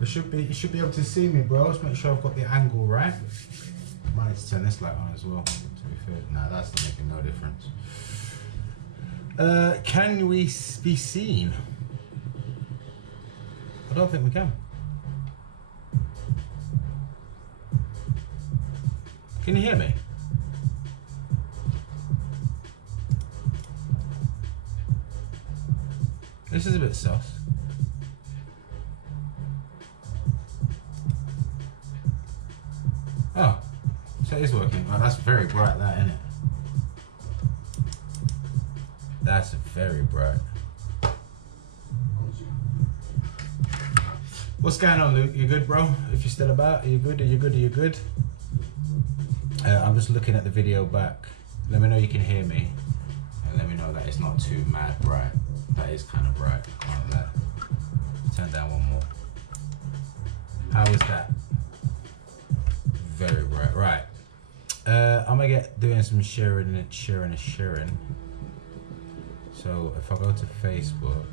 You should be able to see me, bro. Let's make sure I've got the angle right. Might need to turn this light on as well, to be fair. Nah, that's not making no difference. Can we be seen? I don't think we can. Can you hear me? This is a bit sus. Oh, so it is working. Oh, that's very bright, that, isn't it? That's very bright. What's going on, Luke? You good, bro? If you're still about, are you good? Are you good? Are you good? I'm just looking at the video back. Let me know you can hear me, and let me know that it's not too mad bright. That is kind of bright. Can't lie. Turn down one more. How is that? Very bright. Right. I'm gonna get doing some sharing. So if I go to Facebook,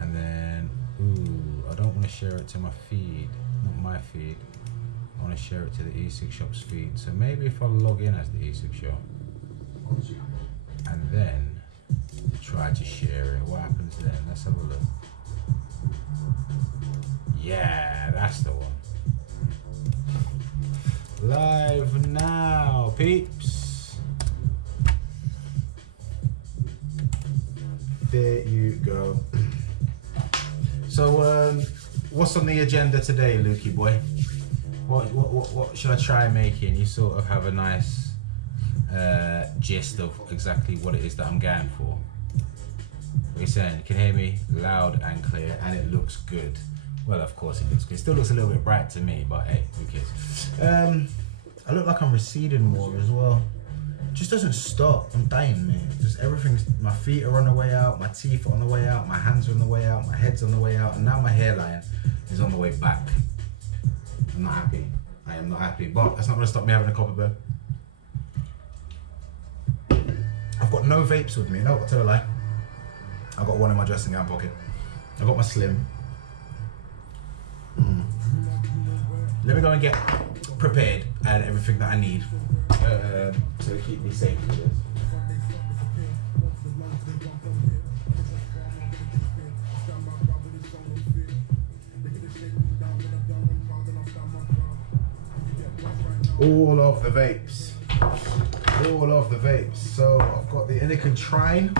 and then I don't want to share it to my feed, not my feed. I want to share it to the e-cig shop's feed. So maybe if I log in as the e-cig shop and then try to share it, what happens then? Let's have a look. Yeah, that's the one. Live now, peeps. There you go. So, what's on the agenda today, Lukey boy? What should I try making? You sort of have a nice gist of exactly what it is that I'm going for. What are you saying? You can hear me loud and clear, and it looks good. Well, of course it looks good. It still looks a little bit bright to me, but hey, who cares? I look like I'm receding more as well. It just doesn't stop. I'm dying, man. Just everything's, my feet are on the way out, my teeth are on the way out, my hands are on the way out, my head's on the way out, and now my hairline is on the way back. I'm not happy. I am not happy, but that's not gonna stop me having a copper bird. I've got no vapes with me. No, I'll tell a lie. I've got one in my dressing gown pocket. I've got my slim. Let me go and get prepared and everything that I need to keep me safe for this. All of the vapes. All of the vapes. So I've got the e-cig Trine,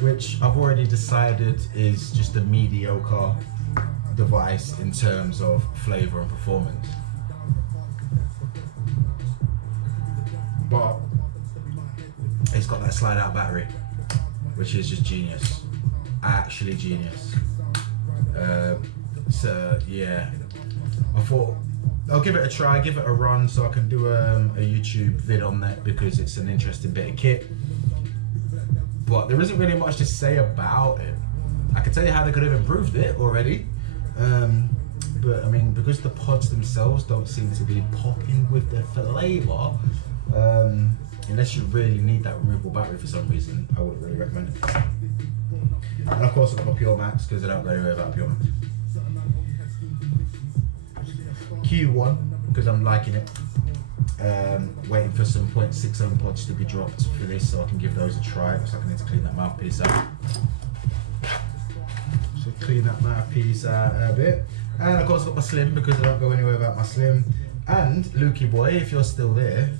which I've already decided is just a mediocre device in terms of flavor and performance. But it's got that slide out battery, which is just genius. Actually genius. So yeah, I thought I'll give it a try, give it a run, so I can do a YouTube vid on that, because it's an interesting bit of kit. But there isn't really much to say about it. I can tell you how they could have improved it already. But I mean, because the pods themselves don't seem to be popping with the flavor, unless you really need that removable battery for some reason, I wouldn't really recommend it. And of course I've got my Pure Max, because I don't go anywhere without Pure Max. Q1, because I'm liking it. Waiting for some 0.6 pods to be dropped for this, so I can give those a try. Looks like I need to clean that mouthpiece out. So clean that mouthpiece out a bit. And of course I've got my slim, because I don't go anywhere without my slim. And Lukey boy, if you're still there,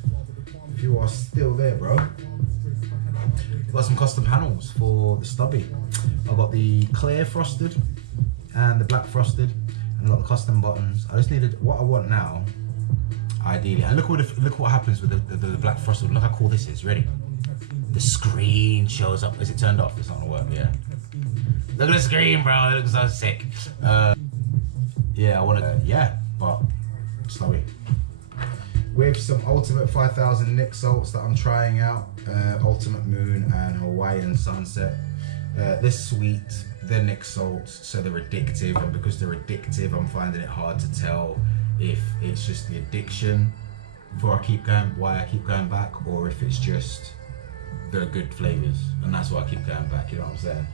if you are still there, bro, I've got some custom panels for the stubby. I've got the clear frosted and the black frosted, and I've got the custom buttons. I just needed what I want now, ideally. And look what happens with the black frosted. Look how cool this is. Ready? The screen shows up. Is it turned off? It's not gonna work. Yeah. Look at the screen, bro. It looks so sick. Yeah, I want to. Yeah, but stubby. With some Ultimate 5000 Nick salts that I'm trying out, Ultimate Moon and Hawaiian Sunset. They're sweet, they're Nick salts, so they're addictive, and because they're addictive, I'm finding it hard to tell if it's just the addiction why I keep going back, or if it's just the good flavors, and that's why I keep going back, you know what I'm saying?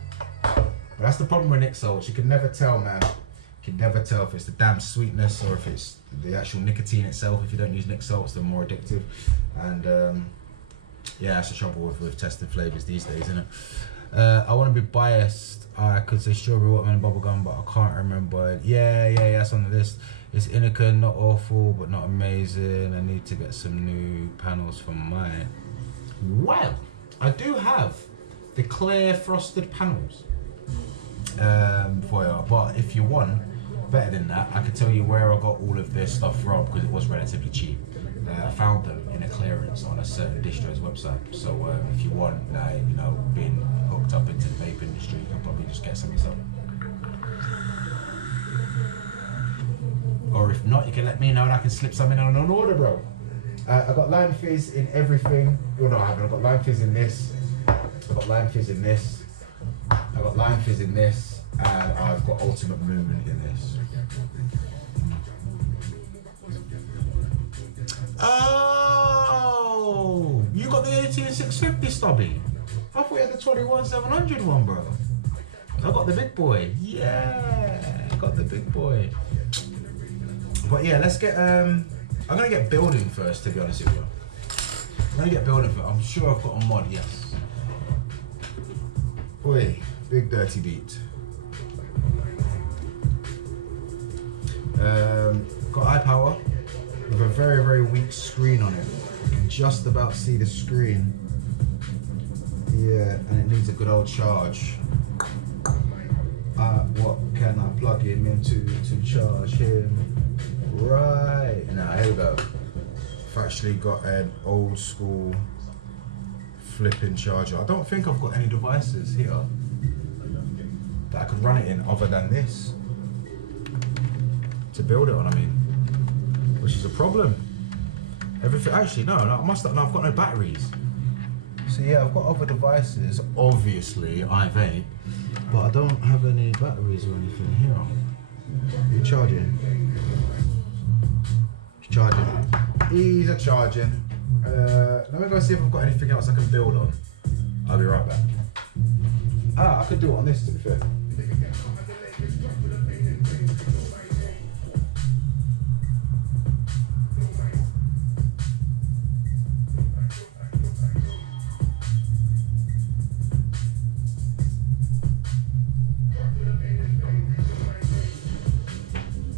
But that's the problem with Nick salts. You can never tell, man. You can never tell if it's the damn sweetness or if it's the actual nicotine itself. If you don't use Nick salts, they're more addictive. And yeah, that's the trouble with testing flavors these days, isn't it? I want to be biased. I could say strawberry watermelon bubblegum, but I can't remember. Yeah, that's on the list. It's Inika, not awful, but not amazing. I need to get some new panels for mine. Well, I do have the clear frosted panels for you, but if you want better than that, I can tell you where I got all of this stuff from because it was relatively cheap. I found them in a clearance on a certain distro's website. So if you want, you know, being hooked up into the vape industry, you can probably just get some yourself. Or if not, you can let me know and I can slip something on an order, bro. I got lime fizz in everything. Well, no, I haven't. I got lime fizz in this. I got lime fizz in this. I got lime fizz in this, and I've got ultimate movement in this. Oh, you got the 18650 stubby. I thought you had the 21700 one, bro. I got the big boy. Yeah, I got the big boy. But yeah, let's get. I'm gonna get building first, to be honest with you. I'm gonna get building first. I'm sure I've got a mod. Yes. Boy, big dirty beat. Got eye power with a very, very weak screen on it. You can just about see the screen. Yeah, and it needs a good old charge. What can I plug him into to charge him? Right, now here we go. I've actually got an old school flipping charger. I don't think I've got any devices here that I could run it in other than this to build it on, I mean, which is a problem. Everything, actually, no, I must have, no, I've got no batteries. So yeah, I've got other devices, obviously, I vape, but I don't have any batteries or anything here. You're charging. He's charging. He's a charging. Let me go see if I've got anything else I can build on. I'll be right back. I could do it on this, to be fair.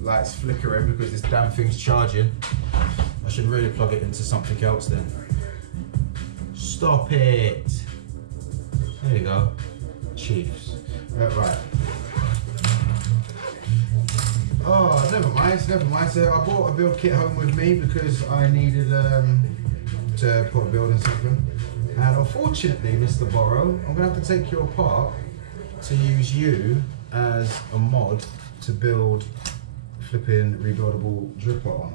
Lights flickering because this damn thing's charging. I should really plug it into something else then. Stop it. There you go. Chiefs. Right. Oh, never mind, never mind. So I brought a build kit home with me because I needed to put a build in something. And unfortunately, Mr. Borrow, I'm gonna have to take you apart to use you as a mod to build flipping rebuildable dripper on.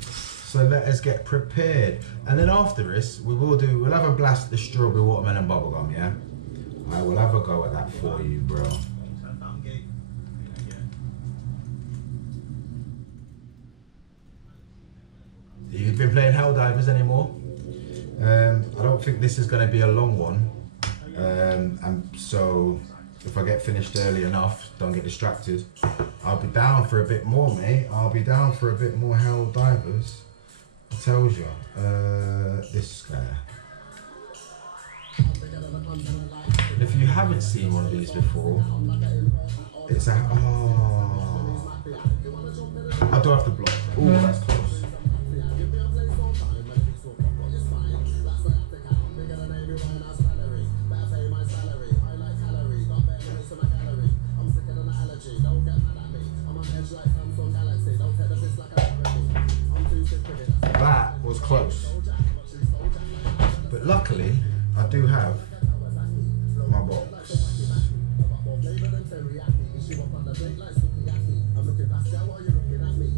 So let us get prepared. And then after this, we'll have a blast at the strawberry watermelon bubblegum, yeah? I will have a go at that for you, bro. You've been playing Helldivers anymore? I don't think this is going to be a long one. And so if I get finished early enough, don't get distracted, I'll be down for a bit more, mate. I'll be down for a bit more Helldivers. It tells you. This guy. If you haven't seen one of these before, it's a... Oh. I do have to block. Oh, that's close. That was close. But luckily, I do have my box.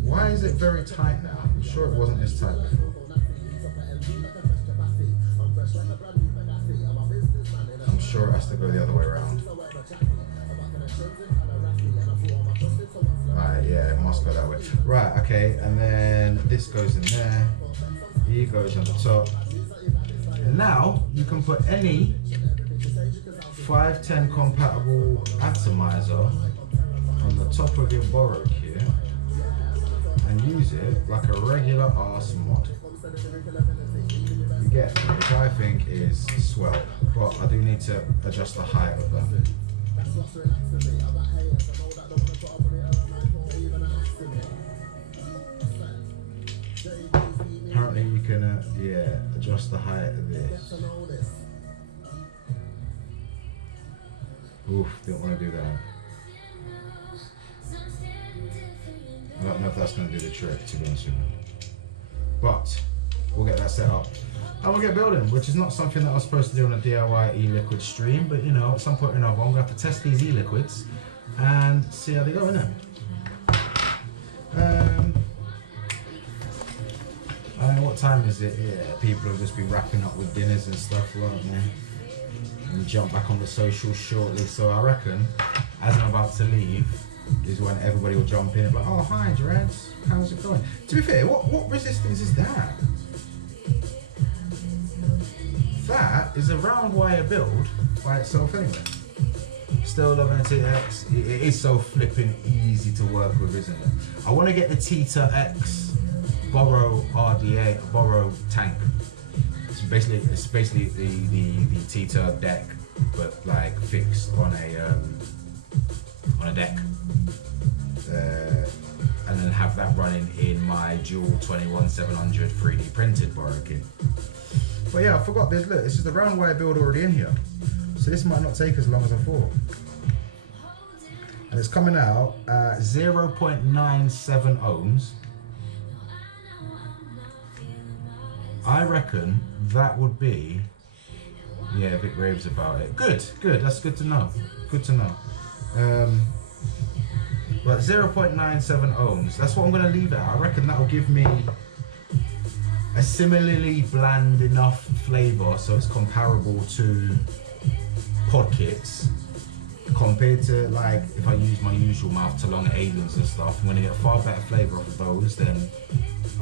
Why is it very tight now? I'm sure it wasn't this tight before. I'm sure it has to go the other way around. Right, yeah, it must go that way. Right, okay, and then this goes in there. Here goes on the top. And now you can put any 510 compatible atomizer on the top of your Borrow kit and use it like a regular arse mod. You get me, which I think is swell, but I do need to adjust the height of that. Apparently you can, yeah, adjust the height of this. Oof, didn't want to do that. I don't know if that's going to do the trick, to be honest with you. But we'll get that set up and we'll get building, which is not something that I was supposed to do on a DIY e-liquid stream, but you know, at some point or another I'm going to have to test these e-liquids and see how they go, innit? I mean, what time is it? Yeah, people will just be wrapping up with dinners and stuff, won't they? And jump back on the socials shortly, so I reckon as I'm about to leave is when everybody will jump in and be like, oh hi Dreads, how's it going? To be fair, what resistance is that? That is a round wire build by itself anyway. Still loving the TX. It is so flipping easy to work with, isn't it? I want to get the Tita X Borrow RDA, Borrow tank. It's basically the Tita deck, but like fixed on a deck, and then have that running in my dual 21700 3D printed Borrow kit. But yeah, I forgot this. Look, this is the round wire build already in here, so this might not take as long as I thought. And it's coming out at 0.97 ohms. I reckon that would be, yeah, Vic raves about it. Good, that's good to know. Good to know. But 0.97 ohms, that's what I'm gonna leave it at. I reckon that'll give me a similarly bland enough flavor so it's comparable to pod kits, compared to like if I use my usual mouth to long aliens and stuff. I'm gonna get a far better flavor off of those than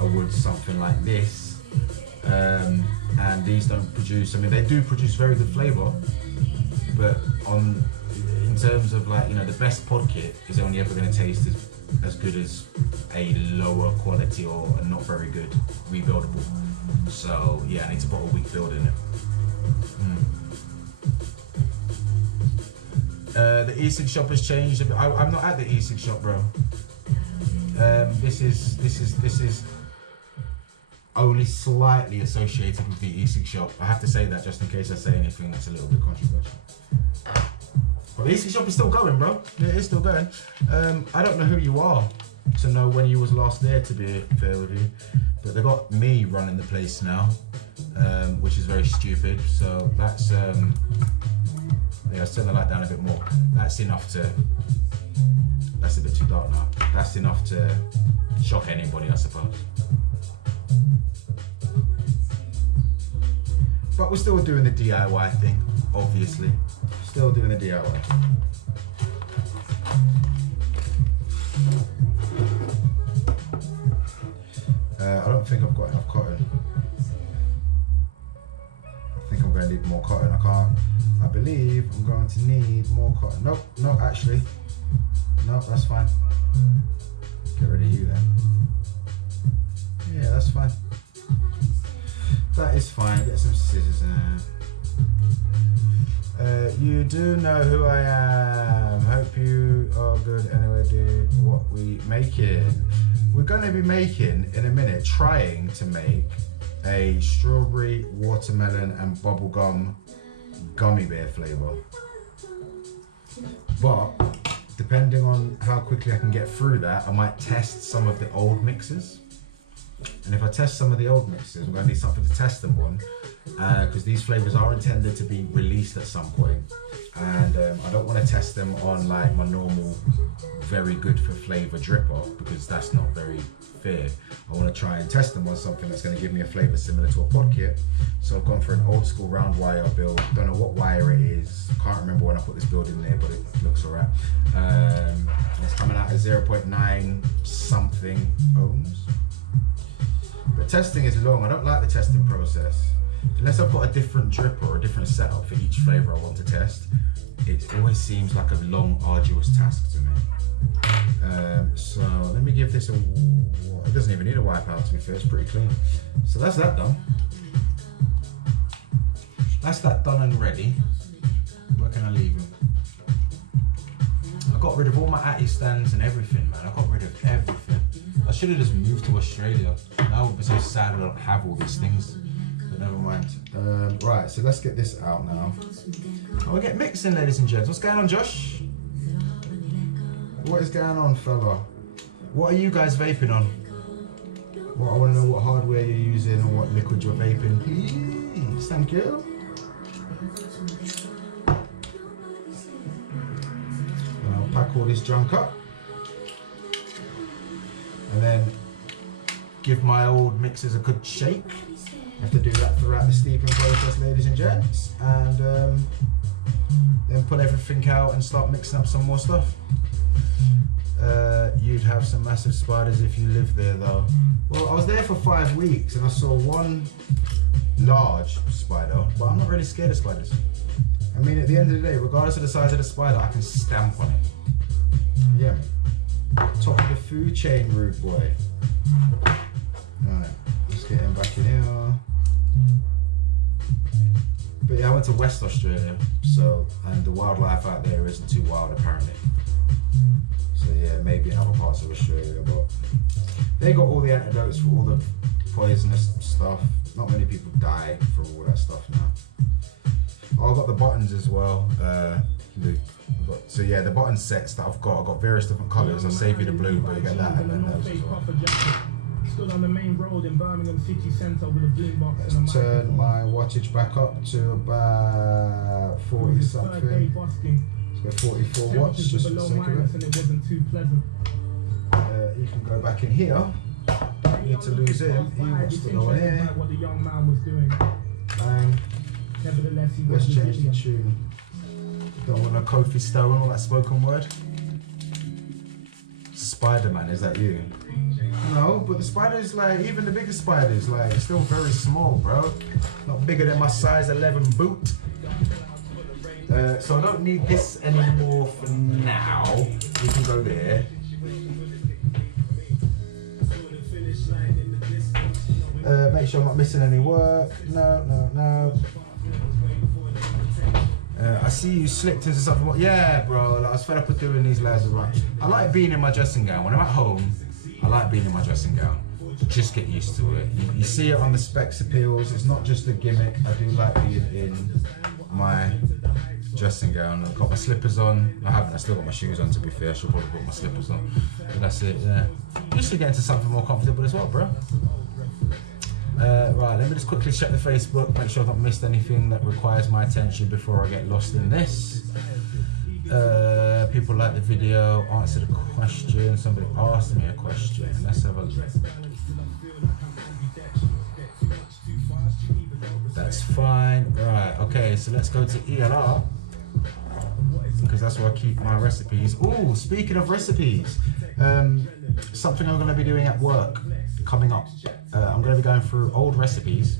I would something like this. And these don't produce, I mean, they do produce very good flavor, but in terms of like, you know, the best pod kit is only ever going to taste as good as a lower quality or a not very good rebuildable. So yeah, I need to put a weak build in it. The e-cig shop has changed a bit. I'm not at the e-cig shop, bro. This is only slightly associated with the e-cig shop. I have to say that just in case I say anything that's a little bit controversial. But the e-cig shop is still going, bro. It is still going. I don't know who you are to know when you was last there, to be fair with you. But they got me running the place now, which is very stupid. So that's, yeah, let's turn the light down a bit more. That's enough to, that's a bit too dark now. That's enough to shock anybody, I suppose. But we're still doing the DIY thing, obviously. Still doing the DIY. I don't think I've got enough cotton. I think I'm going to need more cotton. I believe I'm going to need more cotton. Nope, no, actually. No, that's fine. Get rid of you then. Yeah, that's fine. That is fine. Get some scissors in there. You do know who I am. Hope you are good. Anyway, dude, what we making? We're going to be making in a minute, trying to make a strawberry, watermelon, and bubblegum gummy bear flavor. But depending on how quickly I can get through that, I might test some of the old mixes. And if I test some of the old mixes, I'm going to need something to test them on, because these flavors are intended to be released at some point. And I don't want to test them on like my normal very good for flavor dripper, because that's not very fair. I want to try and test them on something that's going to give me a flavor similar to a pod kit. So I've gone for an old school round wire build. Don't know what wire it is. Can't remember when I put this build in there, but it looks alright. It's coming out at 0.9 something ohms. But testing is long. I don't like the testing process. unless I've got a different dripper or a different setup for each flavour I want to test, it always seems like a long, arduous task to me. So let me give this a, it doesn't even need a wipe out, to be fair, it's pretty clean. So that's that done. That's that done and ready. Where can I leave him? I got rid of all my Atty stands and everything, man. I got rid of everything. I should have just moved to Australia. Now I would be so sad I don't have all these things. But never mind. Right, so let's get this out now. Oh, we get mixing, ladies and gents. What's going on, Josh? What is going on, fella? What are you guys vaping on? Well, I want to know what hardware you're using or what liquid you're vaping. Please, thank you. I'll pack all this junk up. And then give my old mixers a good shake. I have to do that throughout the steeping process, ladies and gents. And then pull everything out and start mixing up some more stuff. You'd have some massive spiders if you lived there though. Well, I was there for 5 weeks and I saw one large spider, but I'm not really scared of spiders. I mean, at the end of the day, regardless of the size of the spider, I can stamp on it. Yeah. Top of the food chain, rude boy. Alright, let's get him back in here. But yeah, I went to West Australia, so, and the wildlife out there isn't too wild apparently. So yeah, maybe in other parts of Australia, but they got all the antidotes for all the poisonous stuff. Not many people die from all that stuff now. Oh, I've got the buttons as well, Luke. So yeah, the button sets that I've got various different colours. I'll save you the blue, but you get that and then those as well. Stood on the main road in Birmingham city centre with a boombox and a turn my wattage back up to about 40 something. Let's go 44 watts just for the sake of it. And it wasn't too pleasant. You can go back in here. Don't need to lose him. He wants to go in here. What the young man was doing. And nevertheless, he let's change the tune. Don't want a Kofi Stone, all that spoken word. Spider-Man, is that you? No, but the spiders, like, even the biggest spiders, like, still very small, bro. Not bigger than my size 11 boot. So I don't need this anymore for now. We can go there. Make sure I'm not missing any work. No. I see you slipped into something. Yeah, bro. Like, I was fed up with doing these lads right. I like being in my dressing gown. When I'm at home, I like being in my dressing gown. Just get used to it. You see it on the specs appeals. It's not just a gimmick. I do like being in my dressing gown. I've got my slippers on. I haven't. I still got my shoes on. To be fair, I should probably put my slippers on. But that's it. Yeah. Just to get into something more comfortable as well, bro. Right, let me just quickly check the Facebook, make sure I've not missed anything that requires my attention before I get lost in this. People like the video, answer the question, somebody asked me a question, let's have a look. That's fine, right, okay, so let's go to ELR, because that's where I keep my recipes. Oh, speaking of recipes, something I'm going to be doing at work coming up. I'm going to be going through old recipes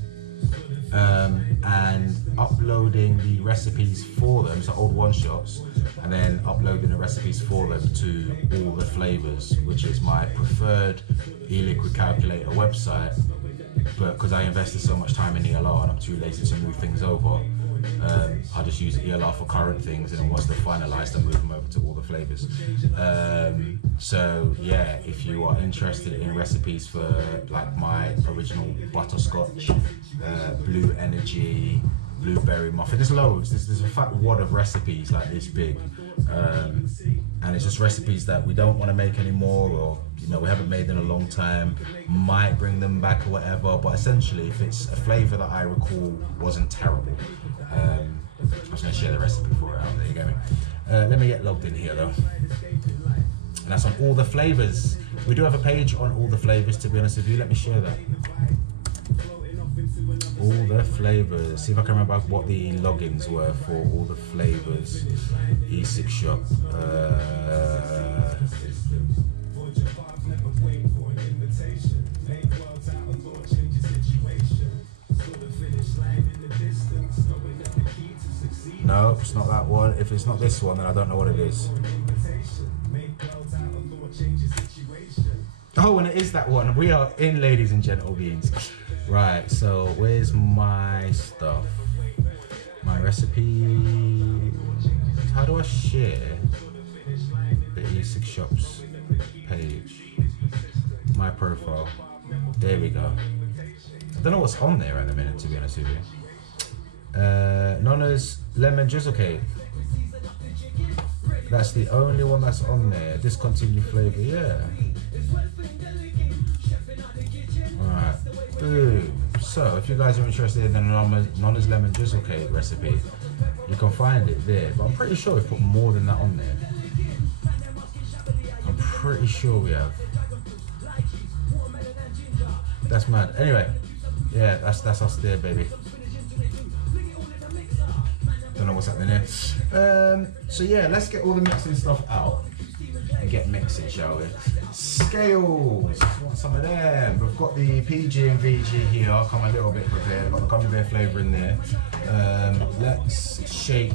and uploading the recipes for them, so old one-shots, and then uploading the recipes for them to all the flavors, which is my preferred e-liquid calculator website. But because I invested so much time in ELR and I'm too lazy to move things over, I just use ELR for current things, and then once they're finalized I move them over to all the flavors. So yeah, if you are interested in recipes for like my original butterscotch, blue energy, blueberry muffin, there's loads, there's a fat wad of recipes like this big, and it's just recipes that we don't want to make anymore, or you know, we haven't made in a long time, might bring them back or whatever, but essentially if it's a flavor that I recall wasn't terrible, I'm just going to share the recipe for it out. There you go. Let me get logged in here though. And that's on all the flavors. We do have a page on all the flavors, to be honest with you. Let me share that. All the flavors. See if I can remember what the logins were for all the flavors. e-cig shop. No, it's not that one. If it's not this one, then I don't know what it is. Oh, and it is that one. We are in, ladies and gentle beings. Right, so where's my stuff? My recipe. How do I share the e-cig shops page? My profile. There we go. I don't know what's on there at the minute, to be honest with you. Nonna's lemon drizzle cake. That's the only one that's on there. Discontinued flavour, yeah. Alright, boom. So, if you guys are interested in the Nonna's lemon drizzle cake recipe, you can find it there. But I'm pretty sure we've put more than that on there. I'm pretty sure we have. That's mad. Anyway, yeah, that's us there, baby. Don't know what's happening there. So yeah, let's get all the mixing stuff out and get mixing, shall we? Scales, want some of them. We've got the PG and VG here, come a little bit prepared. I've got the gummy bear flavour in there. Let's shake.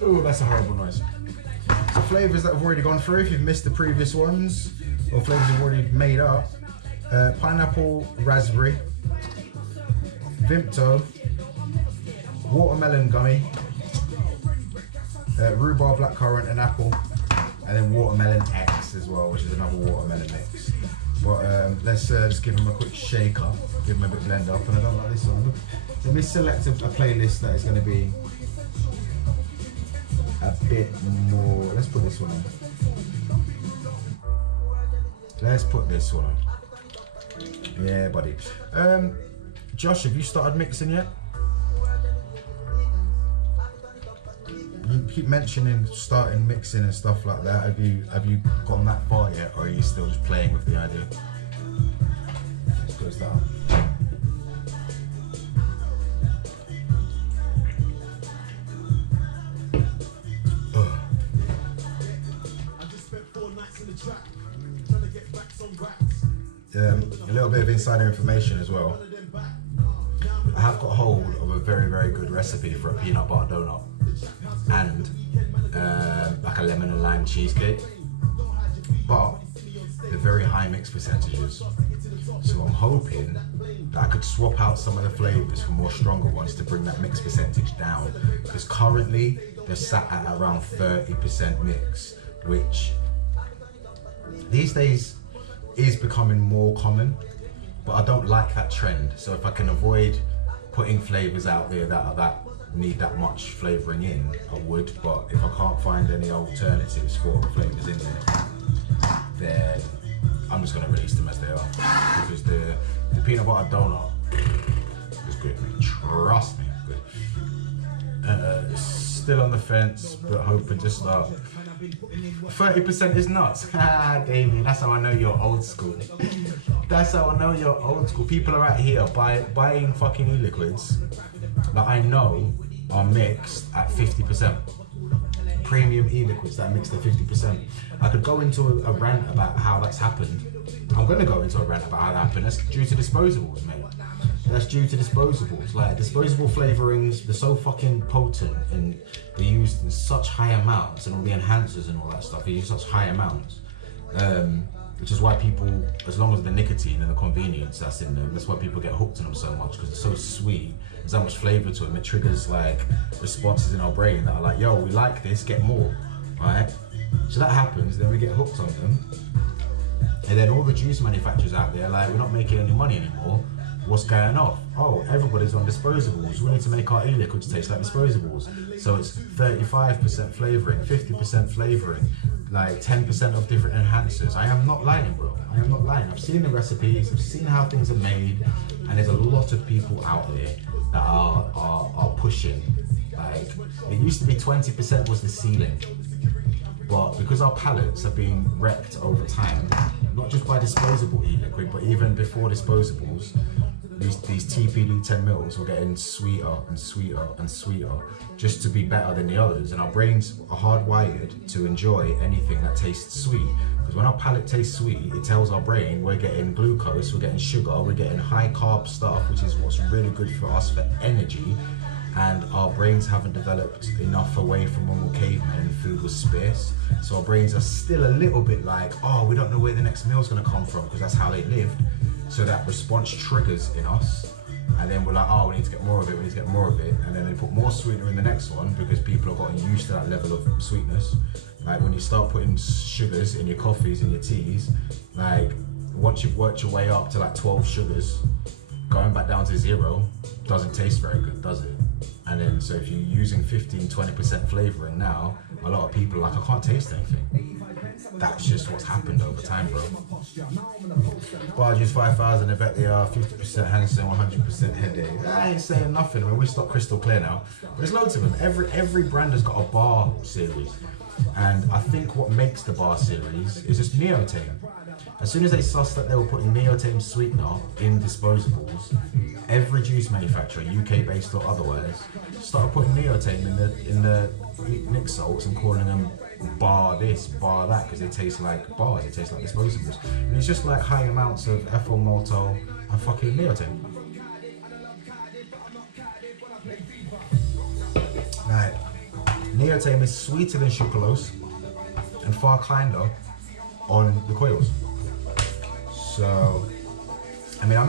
Oh, that's a horrible noise. So flavours that have already gone through, if you've missed the previous ones, or flavours you've already made up. Pineapple, raspberry, Vimto, watermelon gummy, rhubarb, blackcurrant and apple, and then watermelon X as well, which is another watermelon mix. But let's just give them a quick shake up, give them a bit blend up, and I don't like this one. Let me select a playlist that is going to be a bit more. Let's put this one on. Let's put this one on. Yeah, buddy. Josh, have you started mixing yet? You keep mentioning starting mixing and stuff like that. Have you gone that far yet, or are you still just playing with the idea? Let's close that up. A little bit of insider information as well. I have got hold of a very, very good recipe for a peanut butter donut and like a lemon and lime cheesecake, but they're very high mix percentages. So I'm hoping that I could swap out some of the flavours for more stronger ones to bring that mix percentage down, because currently they're sat at around 30% mix, which these days is becoming more common, but I don't like that trend. So if I can avoid putting flavours out there that need that much flavouring in, I would. But if I can't find any alternatives for the flavours in there, then I'm just going to release them as they are, because the peanut butter donut is good, man. Trust me, good. Still on the fence, but hoping to start. 30% is nuts. Ah, Davey, that's how I know you're old school. That's how I know you're old school. People are out here buying fucking e-liquids that I know are mixed at 50%. Premium e-liquids that are mixed at 50%. I could go into a rant about how that's happened. I'm going to go into a rant about how that happened. That's due to disposables, mate. That's due to disposables. Like, disposable flavourings, they're so fucking potent and they're used in such high amounts, and all the enhancers and all that stuff, they use such high amounts. Which is why people, as long as the nicotine and the convenience that's in them, that's why people get hooked on them so much, because it's so sweet. There's that much flavour to them. It triggers like responses in our brain that are like, yo, we like this, get more, right? So that happens, then we get hooked on them. And then all the juice manufacturers out there, like, we're not making any money anymore. What's going off? Oh, everybody's on disposables. We need to make our e-liquids taste like disposables. So it's 35% flavouring, 50% flavouring, like 10% of different enhancers. I am not lying, bro. I am not lying. I've seen the recipes, I've seen how things are made, and there's a lot of people out there that are pushing. Like, it used to be 20% was the ceiling. But because our palates are being wrecked over time, not just by disposable e-liquid, but even before disposables, these TPD 10 mils were getting sweeter and sweeter and sweeter just to be better than the others. And our brains are hardwired to enjoy anything that tastes sweet. Because when our palate tastes sweet, it tells our brain we're getting glucose, we're getting sugar, we're getting high carb stuff, which is what's really good for us for energy. and our brains haven't developed enough away from when we were cavemen. Food was scarce, so our brains are still a little bit like, oh, we don't know where the next meal's going to come from, because that's how they lived. So that response triggers in us, and then we're like, oh, we need to get more of it, we need to get more of it, and then they put more sweetener in the next one because people have gotten used to that level of sweetness. Like when you start putting sugars in your coffees and your teas, like once you've worked your way up to like 12 sugars, going back down to 0 doesn't taste very good, does it? And then so if you're using 15-20% flavouring now, a lot of people are like, I can't taste anything. That's just what's happened over time, bro. Barges 5,000, I bet they are 50% Hansen, 100% headache. I ain't saying nothing. I mean, we stock Crystal Clear now. There's loads of them. Every brand has got a bar series. And I think what makes the bar series is just Neotame. As soon as they sussed that they were putting Neotame sweetener in disposables, every juice manufacturer, UK based or otherwise, started putting Neotame in the mix salts and calling them bar this, bar that, because they taste like bars, they taste like disposables. And it's just like high amounts of ethyl maltol and fucking Neotame. Right. Neotame is sweeter than sucralose and far kinder on the coils. So, I mean, I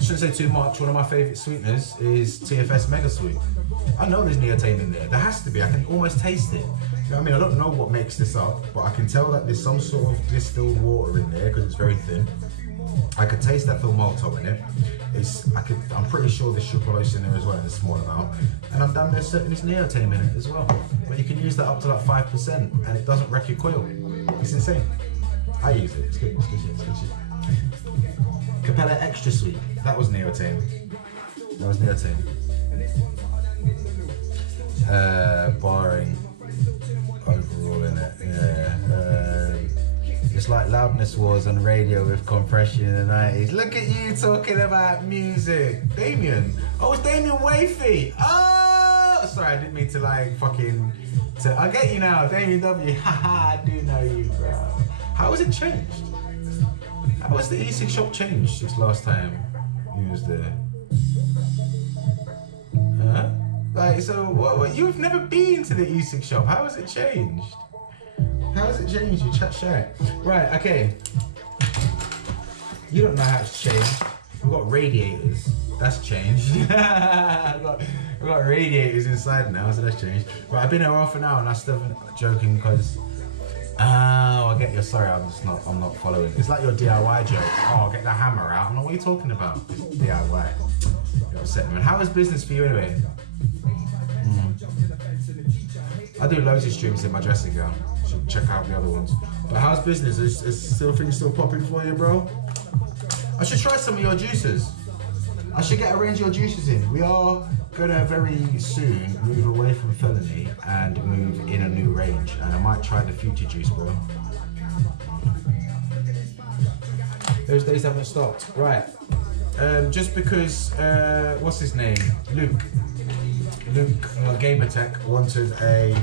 shouldn't say too much. One of my favourite sweeteners is TFS Mega Sweet. I know there's Neotame in there. There has to be. I can almost taste it. You know what I mean? I don't know what makes this up, but I can tell that there's some sort of distilled water in there because it's very thin. I could taste that maltol in it. I'm pretty sure there's sucralose in there as well in a small amount. And I'm damn near certain there's Neotame in it as well. But you can use that up to like 5% and it doesn't wreck your coil. It's insane. I use it. It's good. It's good shit. It's good shit. Capella Extra Sweet. That was Neotame. Barring overall in it. Yeah. It's like Loudness Wars on radio with Compression in the 90s. Look at you talking about music. Damien. Oh, it's Damien Wafy. Oh! Sorry, I didn't mean to like fucking... I get you now. Damien W. Haha, I do know you, bro. How has it changed? How has the e-cig shop changed since last time you was there? Huh? Like, so what, you've never been to the e-cig shop. How has it changed? How has it changed? You chat shy. Right, okay. You don't know how it's changed. We've got radiators. That's changed. we've got radiators inside now, so that's changed. Right, I've been here half an hour and I'm still joking because oh, I get you. Sorry, I'm not following. It's like your DIY joke. Oh, get the hammer out. I'm like, what are you talking about? It's DIY. You're upsetting me. How is business for you anyway? I do loads of streams in my dressing gown. Should check out the other ones. But how's business? Is things still popping for you, bro? I should try some of your juices. I should get a range of your juices in. We are gonna very soon move away from felony and move in a new range, and I might try the future juice, bro. Those days haven't stopped. Right. Just because what's his name? Luke Gamertech wanted a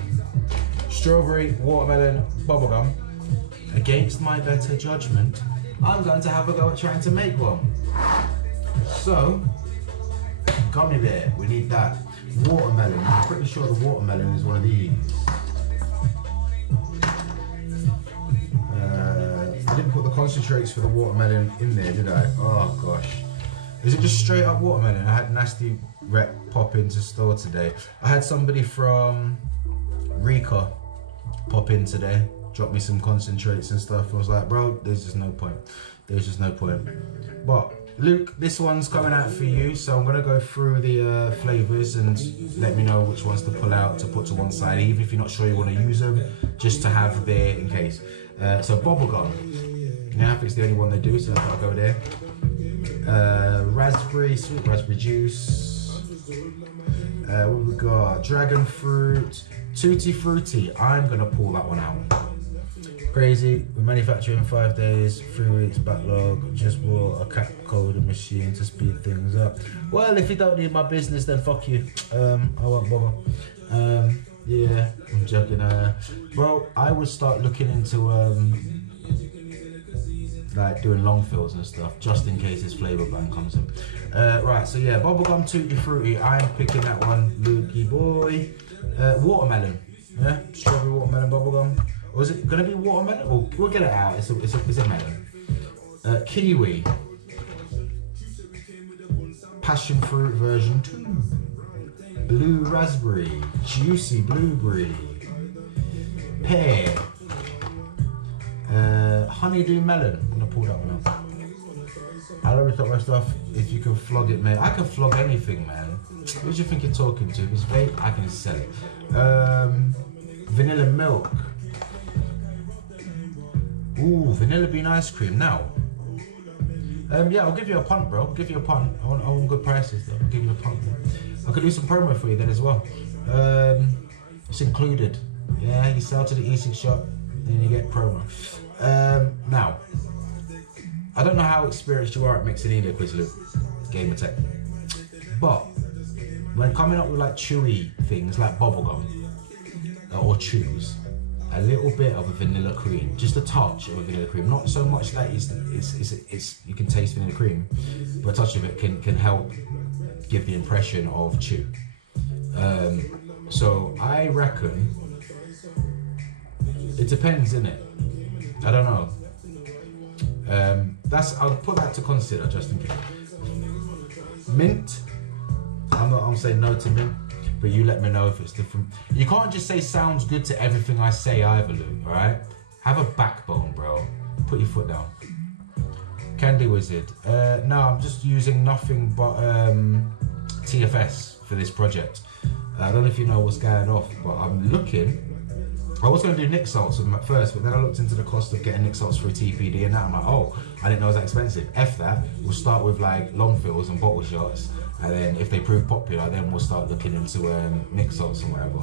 strawberry watermelon bubblegum. Against my better judgment, I'm going to have a go at trying to make one. So, gummy bear, we need that. Watermelon, I'm pretty sure the watermelon is one of these. I didn't put the concentrates for the watermelon in there, did I? Oh gosh. Is it just straight up watermelon? I had nasty rep pop into store today. I had somebody from Rika pop in today, drop me some concentrates and stuff. I was like, bro, there's just no point. There's just no point. But Luke, this one's coming out for you, so I'm gonna go through the flavours and let me know which ones to pull out, to put to one side, even if you're not sure you want to use them, just to have there in case. So bubblegum, yeah, I think it's the only one they do, so I'll go there. Raspberry, sweet raspberry juice. What we got? Dragon fruit, tutti frutti. I'm gonna pull that one out. Crazy. We manufacture in 5 days, 3 weeks backlog. Just bought a cat coding machine to speed things up. Well, if you don't need my business, then fuck you. I won't bother. Yeah, I'm joking. Bro, I would start looking into like doing long fills and stuff, just in case this flavour ban comes in. Right, so yeah, bubblegum tutti frutti. I'm picking that one, Lukey boy. Watermelon, yeah, strawberry watermelon bubblegum. Or is it gonna be watermelon? Or we'll get it out. It's a melon. Kiwi. Passion fruit version 2. Blue raspberry. Juicy blueberry. Pear. Honeydew melon. I'm gonna pull that one out. I always thought my stuff, if you can flog it, man. I can flog anything, man. Who do you think you're talking to? If it's fake, I can sell it. Vanilla milk. Ooh, vanilla bean ice cream. Now, yeah, I'll give you a punt, bro. I'll give you a punt. I want good prices, though. I'll give you a punt. I could do some promo for you then as well. It's included. Yeah, you sell to the e-cig shop, then you get promo. Now, I don't know how experienced you are at mixing e-liquids, Luke, Gamer Tech, but when coming up with like chewy things like bubblegum or chews, a little bit of a vanilla cream, just a touch of a vanilla cream, not so much that it's you can taste vanilla cream, but a touch of it can help give the impression of chew. So I reckon it depends, innit? I don't know. I'll put that to consider just in case. Mint. I'm saying no to mint, but you let me know if it's different. You can't just say sounds good to everything I say either, Luke, alright? Have a backbone, bro. Put your foot down. Candy Wizard. No, I'm just using nothing but TFS for this project. I don't know if you know what's going off, but I'm looking. I was going to do Nick salts with them at first, but then I looked into the cost of getting Nick salts for a TPD, and now I'm like, oh, I didn't know it was that expensive. F that. We'll start with like long fills and bottle shots, and then if they prove popular, then we'll start looking into Nick salts and whatever.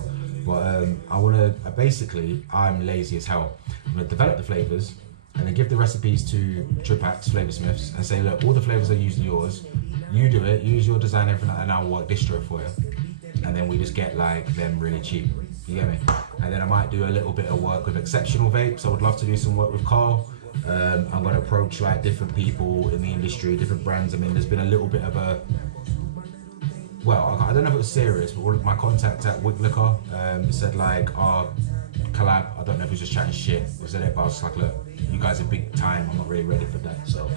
But I want to basically, I'm lazy as hell. I'm going to develop the flavors and then give the recipes to Tripax, Flavoursmiths, and say, look, all the flavors are using yours. You do it, use your design, everything, and I'll work distro for you. And then we just get like them really cheap. You get me? And then I might do a little bit of work with Exceptional Vapes. I would love to do some work with Carl. I'm going to approach like different people in the industry, different brands. I mean, there's been a little bit of a, well, I don't know if it was serious, but my contact at Wick Liquor said like, our collab, I don't know if he was just chatting shit or said it, but I was like, look, you guys are big time, I'm not really ready for that. So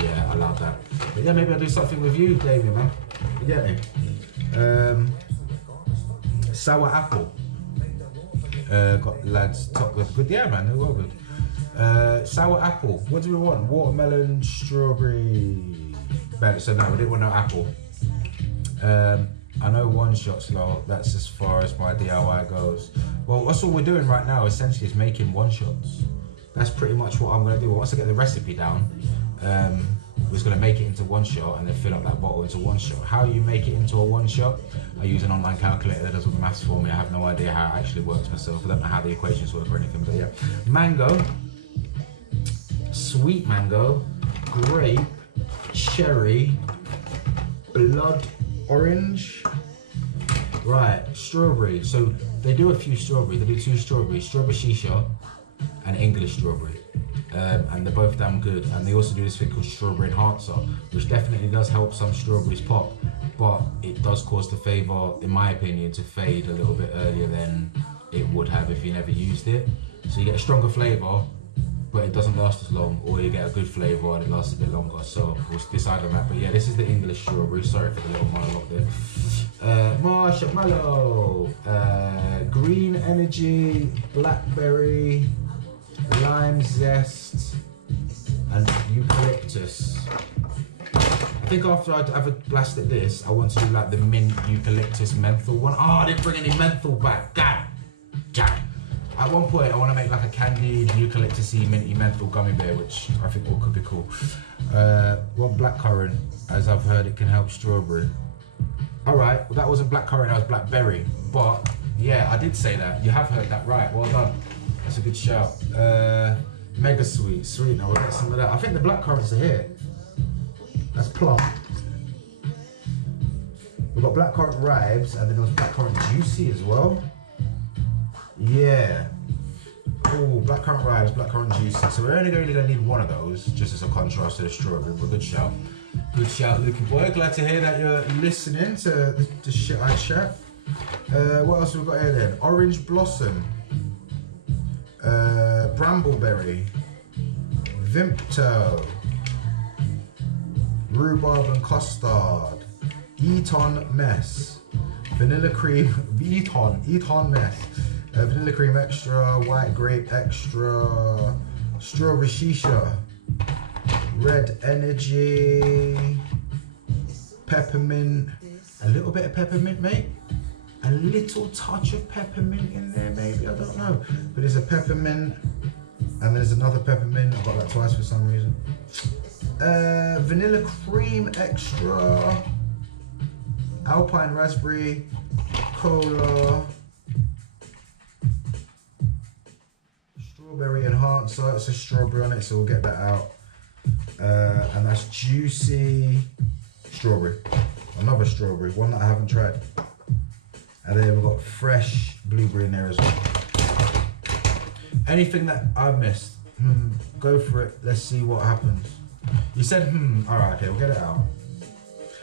yeah, I love that. But yeah, maybe I'll do something with you, Damien, man. You get me? Sour apple. Got lads top with good, yeah man, they're well good. Sour apple, what do we want? Watermelon, strawberry. So no, we didn't want no apple. I know one shot's low, that's as far as my DIY goes. Well, that's all we're doing right now essentially is making one shots. That's pretty much what I'm gonna do. Once I get the recipe down, we're just gonna make it into one shot and then fill up that bottle into one shot. How you make it into a one shot, I use an online calculator that does all the maths for me. I have no idea how it actually works myself. I don't know how the equations work or anything, but yeah. Mango, sweet mango, grape, cherry, blood orange. Right, strawberry. So they do a few strawberries. They do 2 strawberries, strawberry shisha and English strawberry. And they're both damn good. And they also do this thing called strawberry enhancer, which definitely does help some strawberries pop, but it does cause the flavour, in my opinion, to fade a little bit earlier than it would have if you never used it. So you get a stronger flavour, but it doesn't last as long, or you get a good flavour and it lasts a bit longer. So we'll decide on that. But yeah, this is the English strawberry. Sorry for the little monologue there. Marshmallow, green energy, blackberry, lime zest, and eucalyptus. I think after I've blasted this, I want to do like the mint eucalyptus menthol one. Oh, I didn't bring any menthol back. God damn. At one point, I want to make like a candied eucalyptusy minty menthol gummy bear, which I think could be cool. One blackcurrant, as I've heard it can help strawberry. All right, well that wasn't blackcurrant, that was blackberry. But yeah, I did say that. You have heard that right. Well done. That's a good shout. Mega sweet, sweet. Now we'll get some of that. I think the blackcurrants are here. That's plum. We've got blackcurrant ribs, and then there was blackcurrant juicy as well. Yeah. Oh, blackcurrant ribs, blackcurrant juicy. So we're only going to need one of those, just as a contrast to the strawberry. But good shout. Good shout, Lukey boy. Glad to hear that you're listening to the shit I chat. What else have we got here then? Orange blossom. Brambleberry. Vimpto. Rhubarb and custard. Eton mess. Vanilla cream. Eton mess. Vanilla cream extra. White grape extra. Strawberry shisha. Red energy. Peppermint. A little bit of peppermint, mate. A little touch of peppermint in there, maybe. I don't know. But there's a peppermint. And there's another peppermint. I got that twice for some reason. Vanilla cream extra. Alpine raspberry. Cola. Strawberry enhancer. It's a strawberry on it, so we'll get that out. And that's juicy strawberry. Another strawberry, one that I haven't tried. And then we've got fresh blueberry in there as well. Anything that I missed, go for it. Let's see what happens. You said, all right, okay, we'll get it out.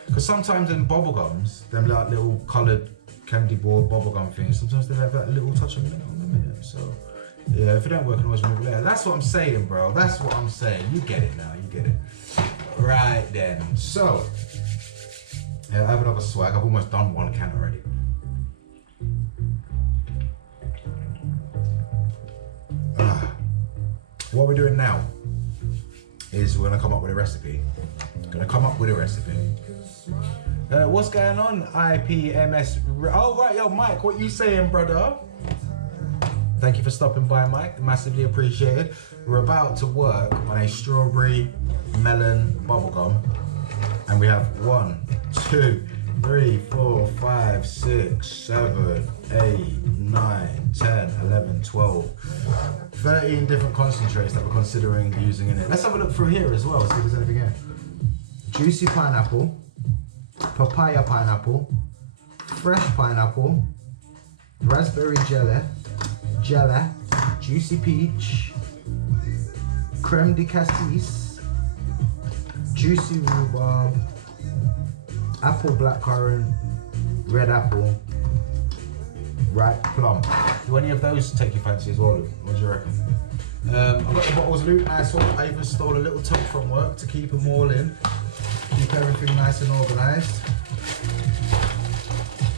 Because sometimes in bubblegums, them like little coloured candy board bubblegum things, sometimes they have that little touch of mint on them in it. So, yeah, if it don't work, I can always remove it later. That's what I'm saying, bro. That's what I'm saying. You get it now, you get it. Right then. So, yeah, I have another swag. I've almost done one can already. What we're doing now is we're gonna come up with a recipe. What's going on? IPMS. Oh right, yo, Mike, what you saying, brother? Thank you for stopping by, Mike. Massively appreciated. We're about to work on a strawberry melon bubblegum, and we have 1, 2, 3, 4, 5, 6, 7, 8, 9, 10, 11, 12, 13 different concentrates that we're considering using in it. Let's have a look through here as well, see if there's anything here. Juicy pineapple, papaya pineapple, fresh pineapple, raspberry jelly, juicy peach, creme de cassis, juicy rhubarb, apple blackcurrant, red apple, ripe plum. Do any of those take your fancy as well, Luke? What do you reckon? I've got the bottles, Luke. Nice one. I even stole a little tub from work to keep them all in. Keep everything nice and organised.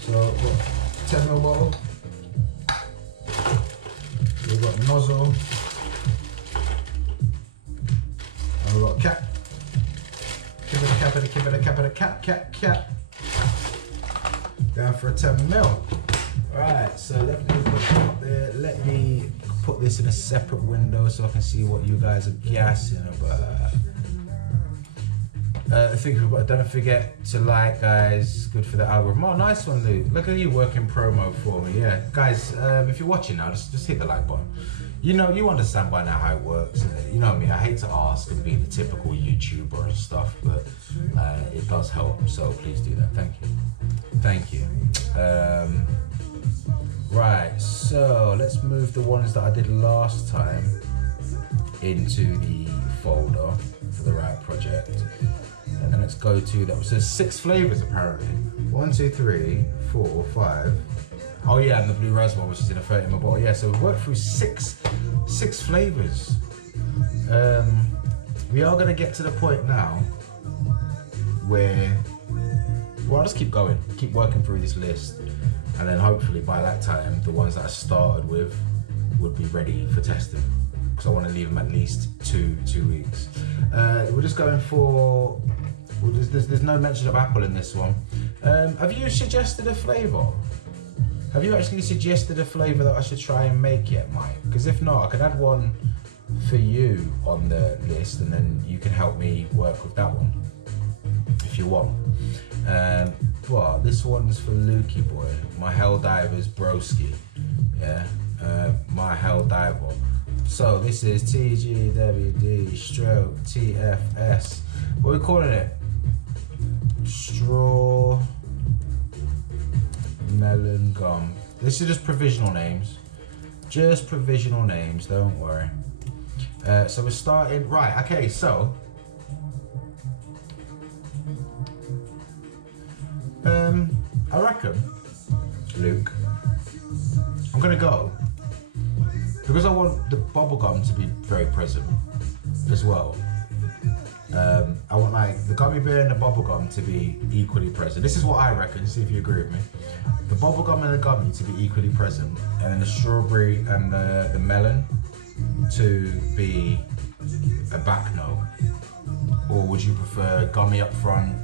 So I've got 10ml bottle. We've got nozzle. And we've got cap. Give it a cap. Down for a 10ml. Right, so let me put it up there. Let me put this in a separate window so I can see what you guys are gassing about. Don't forget to like, guys. Good for the algorithm. Oh, nice one, Luke. Look at you working promo for me. Yeah, guys. If you're watching now, just hit the like button. You know, you understand by now how it works. You know me. I hate to ask and be the typical YouTuber and stuff, but it does help. So please do that. Thank you. Right. So let's move the ones that I did last time into the folder for the right project. And then let's go to that. So 6 flavors apparently. 1, 2, 3, 4, 5. Oh yeah, and the blue raspberry, which is in a 30ml bottle. Yeah, so we've worked through six flavors. We are gonna get to the point now where, well, I'll just keep going, keep working through this list, and then hopefully by that time, the ones that I started with would be ready for testing. Because I want to leave them at least two weeks. We're just going for. There's no mention of apple in this one. Have you suggested a flavour? Have you actually suggested a flavour that I should try and make yet, Mike? Because if not, I could add one for you on the list, and then you can help me work with that one if you want. But this one's for Lukey boy, my Hell Divers broski. Yeah, my Hell Diver. So this is TGWD stroke TFS. What are we calling it? Straw melon gum. This is just provisional names. Just provisional names, don't worry. So we're starting, right, okay, so. I reckon, Luke, I'm gonna go, because I want the bubblegum to be very present as well. I want like the gummy bear and the bubblegum to be equally present. This is what I reckon, see if you agree with me. The bubblegum and the gummy to be equally present, and then the strawberry and the melon to be a back note. Or would you prefer gummy up front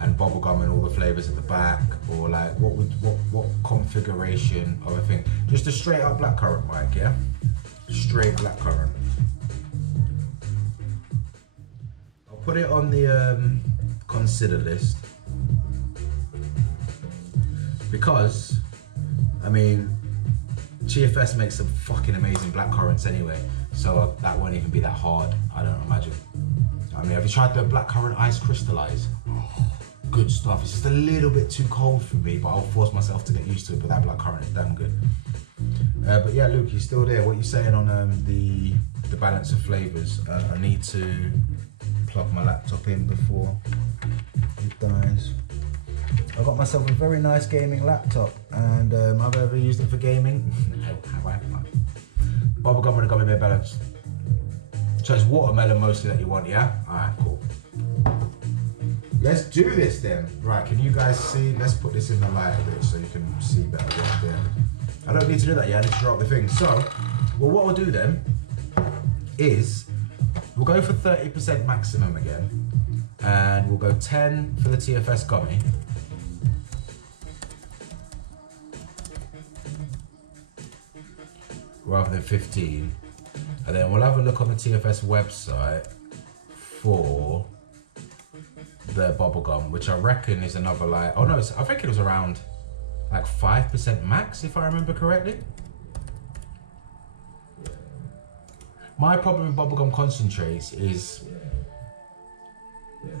and bubblegum and all the flavors at the back? Or like what configuration of a thing? Just a straight up blackcurrant, Mike, yeah? Straight blackcurrant. Put it on the consider list, because I mean GFS makes some fucking amazing blackcurrants anyway, so that won't even be that hard, I don't imagine. I mean, have you tried the blackcurrant ice crystallize? Oh, good stuff. It's just a little bit too cold for me, but I'll force myself to get used to it. But that blackcurrant is damn good. But yeah, Luke, you're still there. What are you saying on the balance of flavors? I need to plug my laptop in before it dies. I got myself a very nice gaming laptop, and have I ever used it for gaming? No, have I? Bubblegum and a gummy bear balance. So it's watermelon mostly that you want, yeah? Alright, cool. Let's do this then. Right, can you guys see? Let's put this in the light a bit so you can see better what I'm doing. I don't need to do that yet, I need to draw up the thing. So, well, what we'll do then is we'll go for 30% maximum again, and we'll go 10 for the TFS gummy. Rather than 15. And then we'll have a look on the TFS website for the bubblegum, which I reckon is another like, oh no, I think it was around like 5% max, if I remember correctly. My problem with bubblegum concentrates is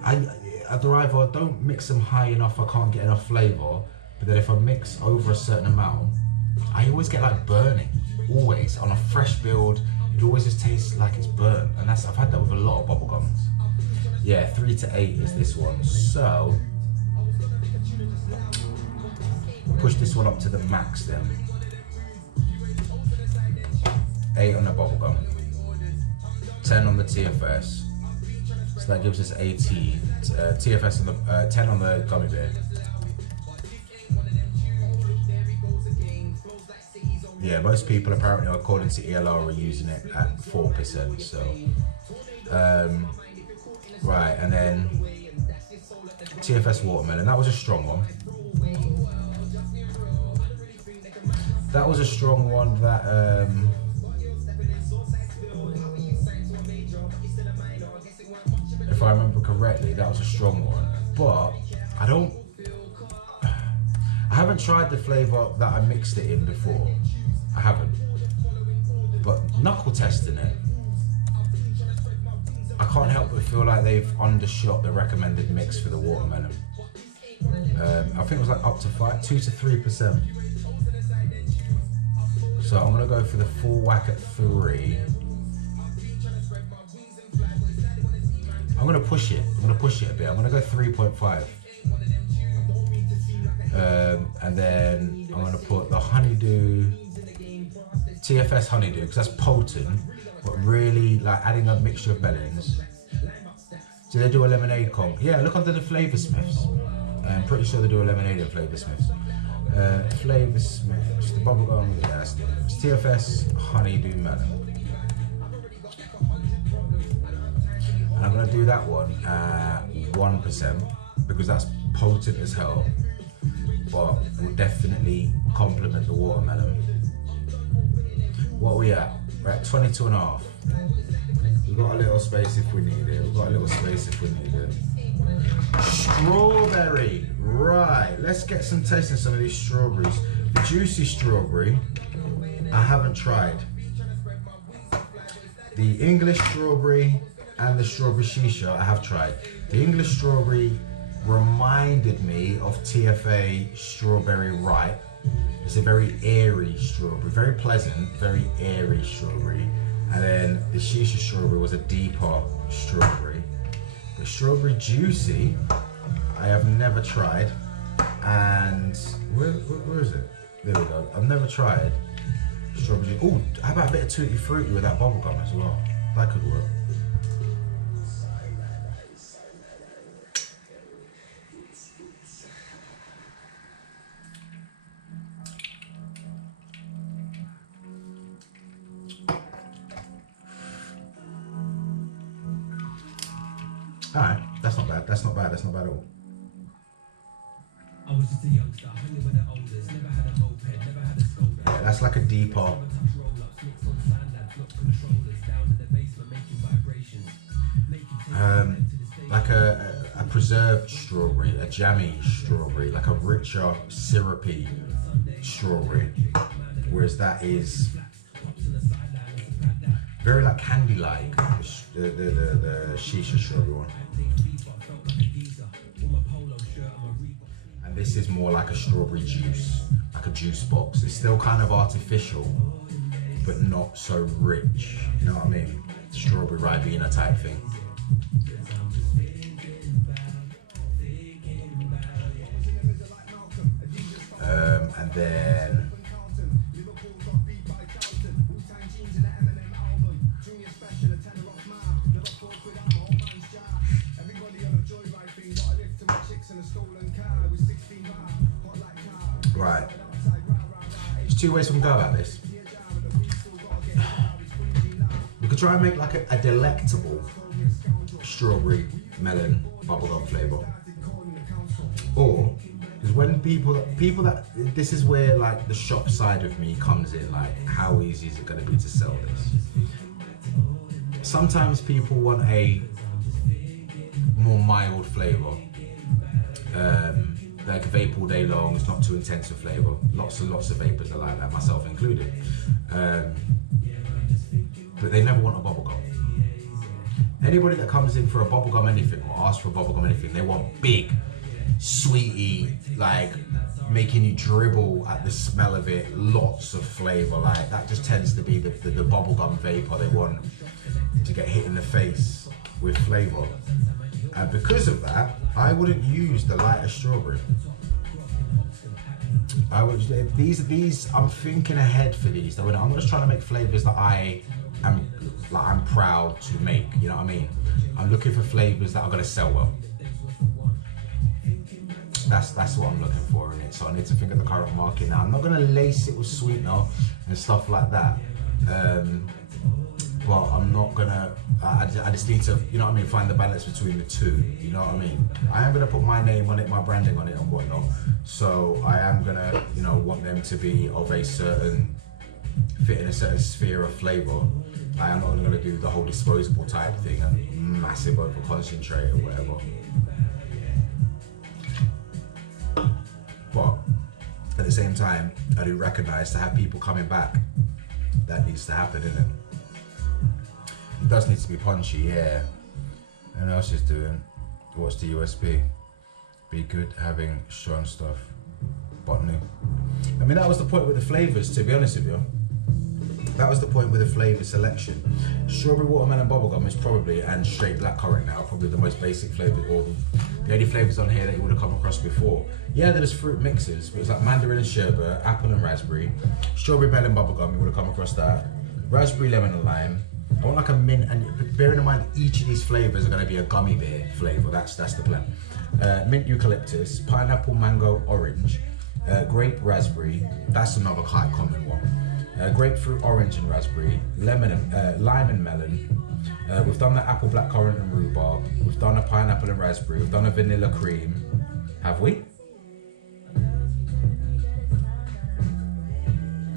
I either don't mix them high enough, I can't get enough flavour, but then if I mix over a certain amount, I always get like burning, always. On a fresh build, it always just tastes like it's burnt, and I've had that with a lot of bubblegums. Yeah, 3 to 8 is this one, so push this one up to the max then. 8 on the bubblegum, 10 on the TFS, so that gives us 18. TFS on the 10 on the gummy bear. Yeah, most people apparently, according to ELR, are using it at 4%. So, right, and then TFS watermelon. That was a strong one. That was a strong one. That if I remember correctly, that was a strong one. But I haven't tried the flavour that I mixed it in before. I haven't. But knuckle testing it, I can't help but feel like they've undershot the recommended mix for the watermelon. I think it was like up to 2 to 3%. So I'm gonna go for the full whack at 3. I'm gonna push it. I'm gonna push it a bit. I'm gonna go 3.5. And then I'm gonna put the honeydew, TFS honeydew, because that's potent, but really like adding a mixture of melons. Do they do a lemonade comp? Yeah, look under the Flavour Smiths. I'm pretty sure they do a lemonade at Flavour Smiths. Flavour Smiths, the bubblegum, yeah, it's TFS honeydew melon. And I'm gonna do that one at 1% because that's potent as hell, but will definitely complement the watermelon. What are we at? We're at 22.5. We've got a little space if we need it. We've got a little space if we need it. Strawberry. Right, let's get some taste in some of these strawberries. The juicy strawberry, I haven't tried. The English strawberry and the strawberry shisha, I have tried. The English strawberry reminded me of TFA strawberry ripe, It's a very airy strawberry, very pleasant, very airy strawberry. And then the shisha strawberry was a deeper strawberry. The strawberry juicy, I have never tried. And where is it? There we go. I've never tried strawberry. Oh, how about a bit of tutti frutti with that bubblegum as well? That could work. Alright, that's not bad. That's not bad. That's not bad at all. I was just a youngster, hanging with the oldest, never had a moped, never had a scope. Yeah, that's like a deeper. Like a preserved strawberry, a jammy strawberry, like a richer, syrupy strawberry. Whereas that is very like candy-like, the shisha strawberry one. And this is more like a strawberry juice, like a juice box. It's still kind of artificial, but not so rich. You know what I mean? Strawberry Ribena type thing. And then right, there's two ways we can go about this. We could try and make like a delectable strawberry melon bubblegum flavour, or because when people that this is where like the shop side of me comes in, like how easy is it going to be to sell this? Sometimes people want a more mild flavour, like a vape all day long. It's not too intense a flavour. Lots and lots of vapors are like that, myself included. But they never want a bubblegum. Anybody that comes in for a bubblegum anything or asks for a bubblegum anything, they want big, sweetie, like making you dribble at the smell of it, lots of flavour. Like that just tends to be the bubblegum vapor. They want to get hit in the face with flavour. And because of that, I wouldn't use the lighter strawberry. I would these I'm thinking ahead for these. I'm just trying to make flavours that I'm proud to make, you know what I mean? I'm looking for flavours that are gonna sell well. That's what I'm looking for in it. So I need to think of the current market now. I'm not gonna lace it with sweetener and stuff like that. But I'm not gonna, I just need to, you know what I mean, find the balance between the two, you know what I mean? I am gonna put my name on it, my branding on it and whatnot. So I am gonna, you know, want them to be of a certain, fit in a certain sphere of flavour. I am not gonna do the whole disposable type thing and massive over concentrate or whatever. But at the same time, I do recognise to have people coming back, that needs to happen, innit? It does need to be punchy, yeah. And else is doing, what's the USP? Be good having strong stuff, botany. I mean, that was the point with the flavours, to be honest with you. That was the point with the flavour selection. Strawberry watermelon bubblegum is probably, and straight blackcurrant now, probably the most basic flavour, or the only flavours on here that you would have come across before. Yeah, there's fruit mixes, but it's like mandarin and sherbet, apple and raspberry, strawberry melon bubblegum, you would have come across that, raspberry, lemon and lime. I want like a mint, and bearing in mind each of these flavours are going to be a gummy bear flavour, that's the plan. Mint eucalyptus, pineapple, mango, orange, grape, raspberry, that's another quite common one. Grapefruit, orange and raspberry, lemon and lime and melon. We've done the apple, blackcurrant and rhubarb. We've done a pineapple and raspberry. We've done a vanilla cream. Have we?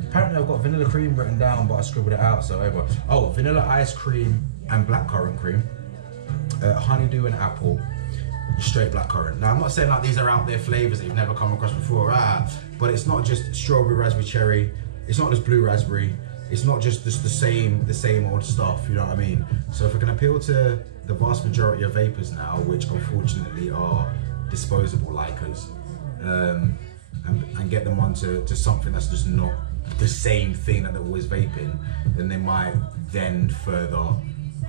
Apparently I've got vanilla cream written down, but I scribbled it out, so whatever. Oh, vanilla ice cream and blackcurrant cream. Honeydew and apple. Straight blackcurrant. Now I'm not saying like these are out there flavours that you've never come across before, but it's not just strawberry, raspberry, cherry. It's not just blue raspberry. It's not just the same old stuff, you know what I mean? So if we can appeal to the vast majority of vapors now, which unfortunately are disposable likers, and get them onto something that's just not the same thing that they're always vaping, then they might then further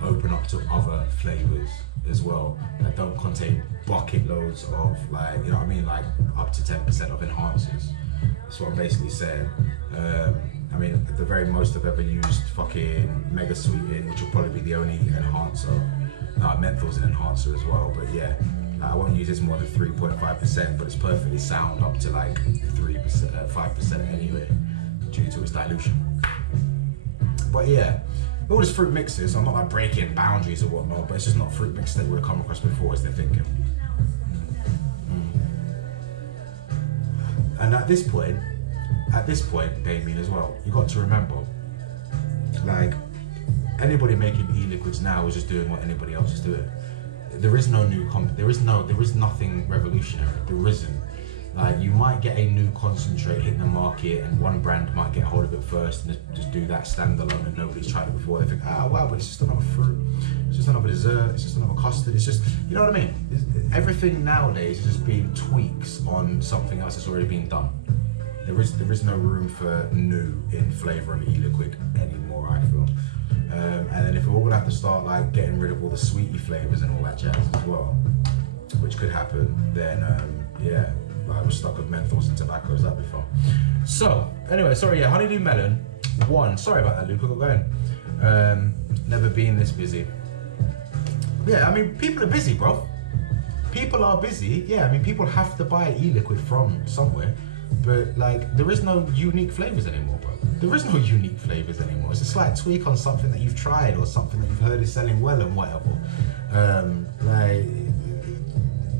open up to other flavors as well that don't contain bucket loads of, like, you know what I mean, like up to 10% of enhancers. That's what I'm basically saying. I mean, the very most I've ever used fucking Mega Sweetin, which will probably be the only enhancer. Menthol's an enhancer as well, but yeah, I won't use this more than 3.5%, but it's perfectly sound up to like 3%, 5% anyway, due to its dilution. But yeah, all these fruit mixes, I'm not like breaking boundaries or whatnot, but it's just not fruit mixes that you would have come across before, as they're thinking. And at this point, Damien, as well, you got to remember, like, anybody making e-liquids now is just doing what anybody else is doing. There is no new there is nothing revolutionary. There isn't. Like, you might get a new concentrate hitting the market, and one brand might get hold of it first and just do that standalone, and nobody's tried it before. They think, ah, wow, but it's just another fruit, it's just another dessert, it's just another custard. It's just, you know what I mean? Everything nowadays is just being tweaks on something else that's already been done. There is no room for new in flavour of e-liquid anymore, I feel. And then if we're all gonna have to start like getting rid of all the sweetie flavours and all that jazz as well, which could happen, then yeah, I was stuck with menthols and tobaccos. That'd be fun. So anyway, sorry, yeah, honeydew melon. Sorry about that, Luke. I got going. Never been this busy. Yeah, I mean, people are busy, bro. People are busy. Yeah, I mean, people have to buy e-liquid from somewhere. But like, there is no unique flavors anymore, bro. There is no unique flavors anymore. It's a slight tweak on something that you've tried or something that you've heard is selling well and whatever. Like,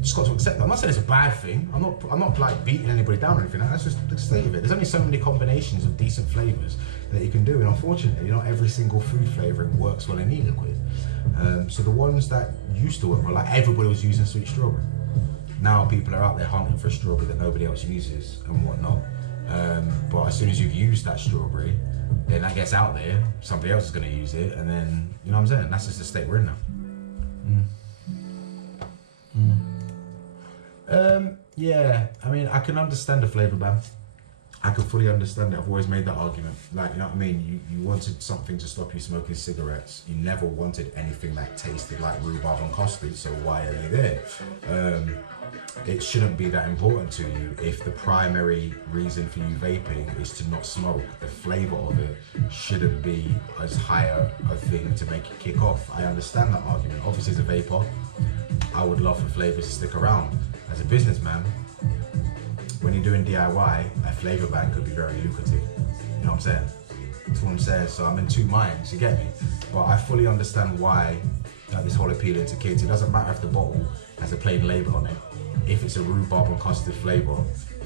just got to accept that. I'm not saying it's a bad thing. I'm not like beating anybody down or anything. That's just the state of it. There's only so many combinations of decent flavors that you can do, and unfortunately, not every single food flavoring works well in e-liquid. So the ones that used to work well, like everybody was using sweet strawberry. Now people are out there hunting for strawberry that nobody else uses and whatnot. But as soon as you've used that strawberry, then that gets out there, somebody else is going to use it, and then, you know what I'm saying? That's just the state we're in now. Yeah, I mean, I can understand the flavour ban. I can fully understand it. I've always made that argument. Like, you know what I mean? You wanted something to stop you smoking cigarettes. You never wanted anything that tasted like rhubarb and custard, so why are you there? It shouldn't be that important to you if the primary reason for you vaping is to not smoke. The flavour of it shouldn't be as higher a thing to make you kick off. I understand that argument. Obviously, as a vapor, I would love for flavours to stick around. As a businessman, when you're doing DIY, a flavour ban could be very lucrative. You know what I'm saying? That's what I'm saying. So I'm in two minds, you get me? But I fully understand why this whole appealing to kids. It doesn't matter if the bottle has a plain label on it. If it's a rhubarb and custard flavour,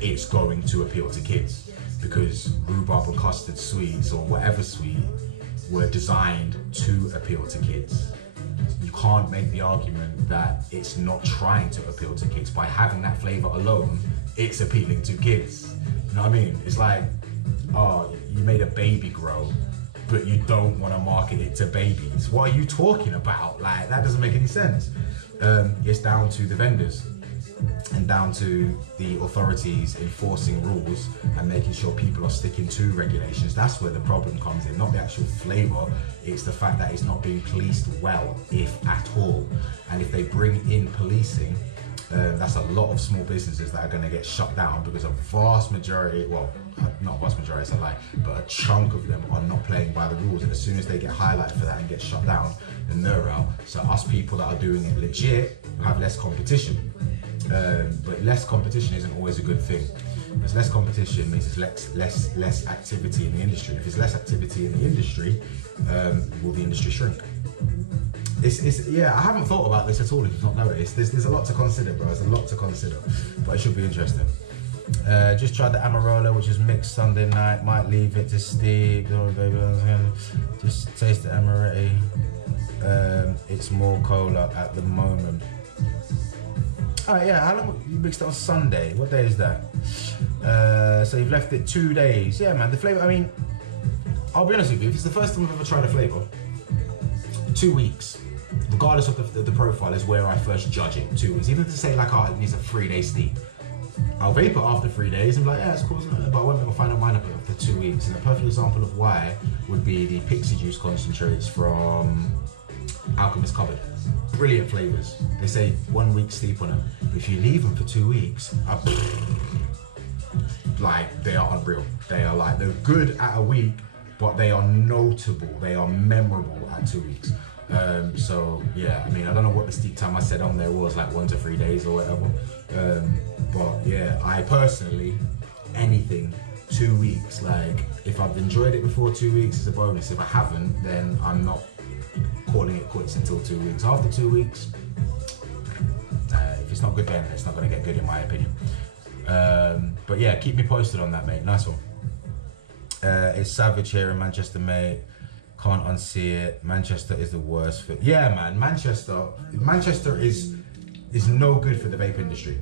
it's going to appeal to kids, because rhubarb and custard sweets, or whatever sweet, were designed to appeal to kids. You can't make the argument that it's not trying to appeal to kids. By having that flavour alone, it's appealing to kids. You know what I mean? It's like, oh, you made a baby grow, but you don't want to market it to babies. What are you talking about? Like, that doesn't make any sense. It's down to the vendors and down to the authorities enforcing rules and making sure people are sticking to regulations. That's where the problem comes in, not the actual flavour. It's the fact that it's not being policed well, if at all. And if they bring in policing, that's a lot of small businesses that are going to get shut down, because a vast majority, well, not a vast majority, it's a lie, but a chunk of them are not playing by the rules. And as soon as they get highlighted for that and get shut down, then they're out. So us people that are doing it legit have less competition. But less competition isn't always a good thing. Because less competition means it's less activity in the industry. If there's less activity in the industry, will the industry shrink? Yeah, I haven't thought about this at all, if you've not noticed. There's a lot to consider, bro. There's a lot to consider, but it should be interesting. Just tried the Amarola, which is mixed Sunday night. Might leave it to Steve. Just taste the Amaretti. It's more cola at the moment. Oh yeah, how long you mixed it on Sunday? What day is that? So you've left it 2 days. Yeah, man, the flavour, I mean, I'll be honest with you, if it's the first time I've ever tried a flavour, 2 weeks, regardless of the profile, is where I first judge it. 2 weeks. Even if they say like, oh, it needs a 3-day steep, I'll vape it after 3 days and be like, yeah, it's cool, but I won't be able to find out mine after 2 weeks. And a perfect example of why would be the Pixie Juice concentrates from Alchemist Cupboard. Brilliant flavors. They say 1 week sleep on them. But if you leave them for 2 weeks, like, they are unreal. They are like, they're good at a week, but they are notable. They are memorable at 2 weeks. So yeah, I mean, I don't know what the steep time I said on there was, like 1 to 3 days or whatever. But yeah, I personally, anything 2 weeks, like if I've enjoyed it before 2 weeks, it's a bonus. If I haven't, then I'm not calling it quits until 2 weeks. After 2 weeks, if it's not good, then it's not going to get good in my opinion. But yeah, keep me posted on that, mate. Nice one. It's Savage here in Manchester, mate. Can't unsee it. Manchester is the worst for, yeah, man. Manchester is no good for the vape industry.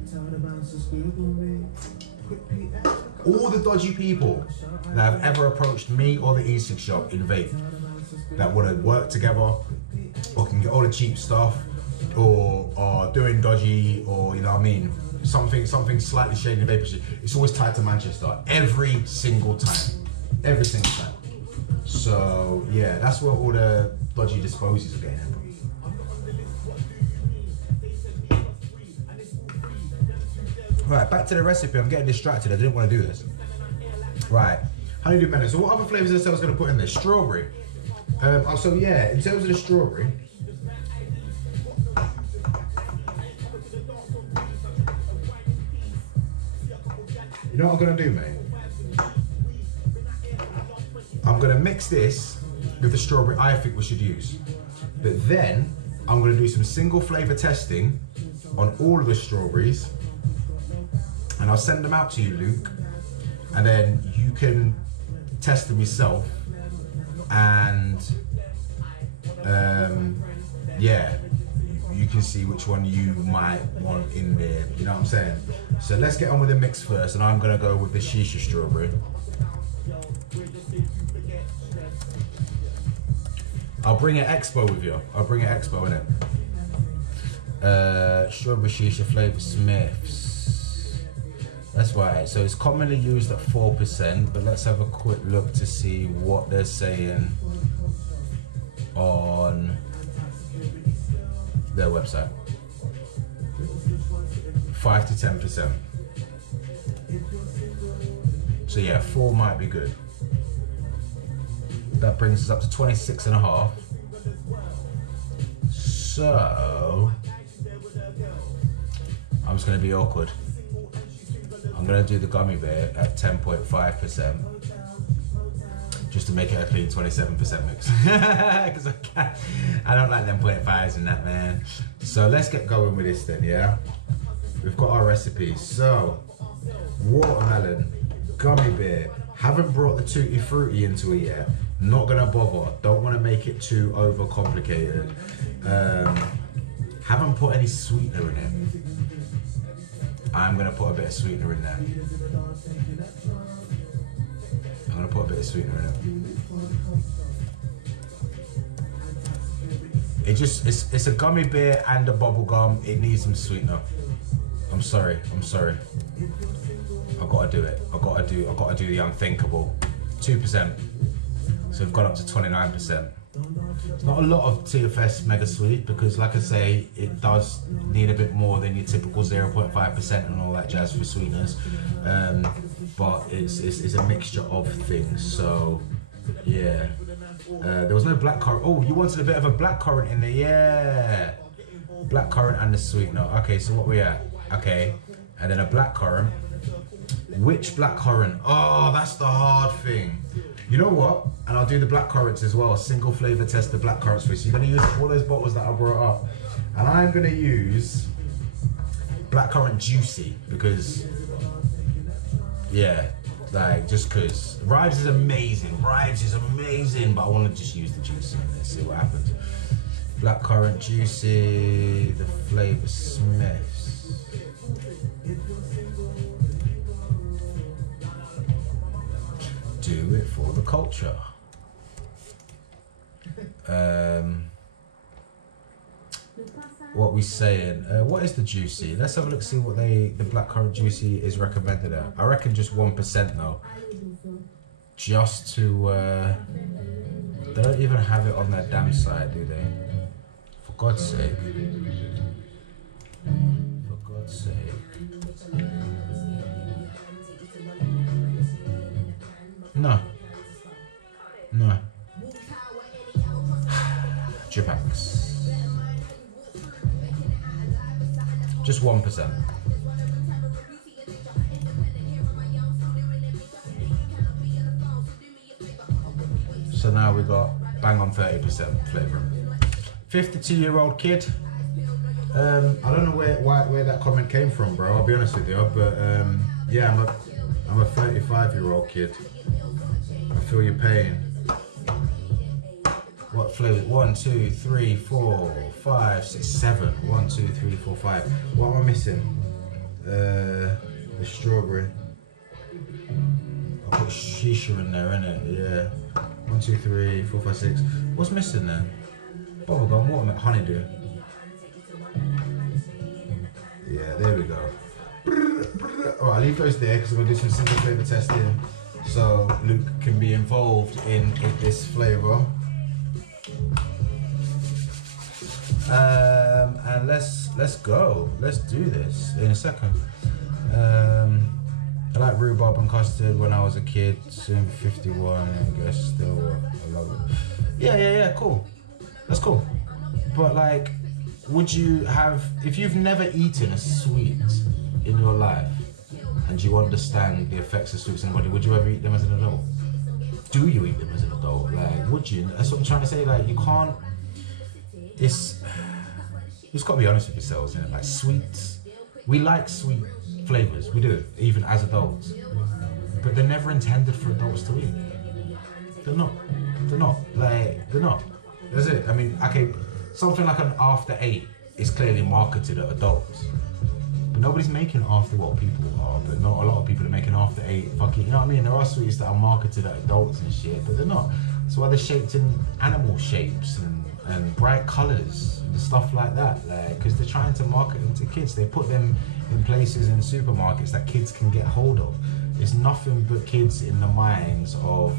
All the dodgy people that have ever approached me or the e-cig shop in vape that want to work together or can get all the cheap stuff or are doing dodgy, or you know what I mean, something slightly shady in the vape industry, it's always tied to Manchester every single time. Every single time. So yeah, that's where all the dodgy disposers are getting in. Right, back to the recipe. I'm getting distracted. I didn't want to do this. Right, honeydew melon. So what other flavors is I was going to put in there? Strawberry. So yeah, in terms of the strawberry, you know what I'm going to do, mate? I'm going to mix this with the strawberry I think we should use. But then I'm going to do some single flavor testing on all of the strawberries, and I'll send them out to you, Luke, and then you can test them yourself, and yeah, you can see which one you might want in there, you know what I'm saying? So let's get on with the mix first, and I'm going to go with the shisha strawberry. I'll bring an expo with you. I'll bring an expo in it. Strawberry shisha flavor Smiths. That's right. So it's commonly used at 4%, but let's have a quick look to see what they're saying on their website. 5 to 10%. So yeah, 4 might be good. That brings us up to 26.5. So I'm just going to be awkward. I'm going to do the gummy bear at 10.5%, just to make it a clean 27% mix. Because I don't like them 0.5s and that, man. So let's get going with this then, yeah? We've got our recipes. So watermelon, gummy bear. Haven't brought the Tutti Frutti into it yet. Not gonna bother. Don't want to make it too overcomplicated. Haven't put any sweetener in it. I'm gonna put a bit of sweetener in there. I'm gonna put a bit of sweetener in it. It's a gummy bear and a bubble gum. It needs some sweetener. I'm sorry. I've got to do it. I've got to do the unthinkable. 2%. So we've got up to 29%. It's not a lot of TFS Mega Sweet because, like I say, it does need a bit more than your typical 0.5% and all that jazz for sweeteners. But it's a mixture of things. So yeah, there was no blackcurrant. Oh, you wanted a bit of a blackcurrant in there, yeah. Blackcurrant and the sweetener. Okay, so what we at? Okay, and then a blackcurrant. Which blackcurrant? Oh, that's the hard thing. You know what? And I'll do the blackcurrants as well. Single flavor test the blackcurrants for you. So you're gonna use all those bottles that I brought up, and I'm gonna use blackcurrant juicy because, yeah, like just cause Rives is amazing. Rives is amazing, but I want to just use the juicy and let's see what happens. Blackcurrant juicy, the flavor Smiths. Do it for the culture. what we saying. What is the juicy? Let's have a look, see what the blackcurrant juicy is recommended at. I reckon just 1% though. Just to, they don't even have it on their damn site, do they? For God's sake. For God's sake. No. No. Jipax. Just 1%. So now we got bang on 30% flavour. 52-year-old kid. I don't know where that comment came from, bro. I'll be honest with you, but yeah, I'm a 35-year-old kid. I feel your pain. What flavour? 1, 2, 3, 4, 5, 6, 7. 1, 2, 3, 4, 5. What am I missing? The strawberry. I put shisha in there, innit? Yeah. 1, 2, 3, 4, 5, 6. What's missing then? Bubblegum, watermelon, honeydew. Yeah, there we go. Alright, I'll leave those there because I'm going to do some single flavour testing so Luke can be involved in this flavour. And let's go. Let's do this in a second. I like rhubarb and custard when I was a kid. Soon 51, I guess still I love it. Yeah, cool. That's cool. But like, would you have, if you've never eaten a sweet in your life and you understand the effects of sweets in the body, would you ever eat them as an adult? Do you eat them as an adult? Like, would you? That's what I'm trying to say. Like, you can't. You've got to be honest with yourselves, you know, like sweets. We like sweet flavours, we do, even as adults. But they're never intended for adults to eat. They're not. That's it. I mean, okay, something like an after 8 is clearly marketed at adults. But nobody's making after what people are, but not a lot of people are making after 8 fucking, you know what I mean? There are sweets that are marketed at adults and shit, but they're not. So why they're shaped in animal shapes and bright colours and stuff like that, like, because they're trying to market them to kids. They put them in places in supermarkets that kids can get hold of. It's nothing but kids in the minds of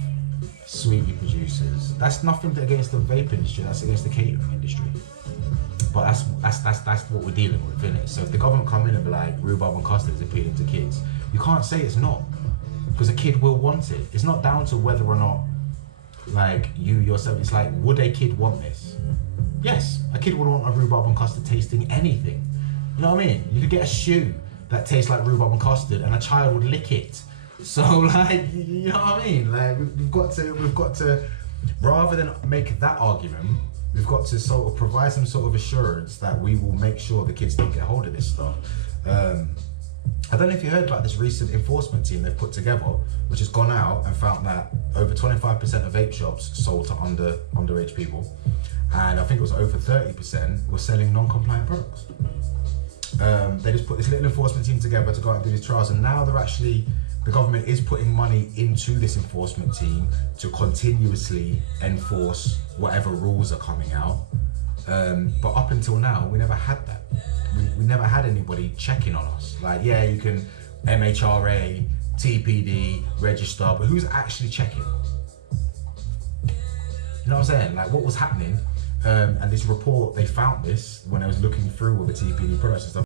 sweetie producers. That's nothing against the vape industry, that's against the catering industry. But that's what we're dealing with, isn't it? So if the government come in and be like, rhubarb and custard is appealing to kids, you can't say it's not, because a kid will want it. It's not down to whether or not, like, you yourself, it's like, would a kid want this? Yes, a kid would want a rhubarb and custard tasting anything. You know what I mean? You could get a shoe that tastes like rhubarb and custard and a child would lick it. So like, you know what I mean? Like, we've got to, rather than make that argument, we've got to sort of provide some sort of assurance that we will make sure the kids don't get hold of this stuff. I don't know if you heard about this recent enforcement team they've put together, which has gone out and found that over 25% of vape shops sold to underage people, and I think it was over 30% were selling non-compliant products. They just put this little enforcement team together to go out and do these trials, and now they're actually, the government is putting money into this enforcement team to continuously enforce whatever rules are coming out. But up until now, we never had that. We never had anybody checking on us. Like, yeah, you can MHRA, TPD, register, but who's actually checking? You know what I'm saying? Like, what was happening? And this report, they found this when I was looking through all the TPD products and stuff.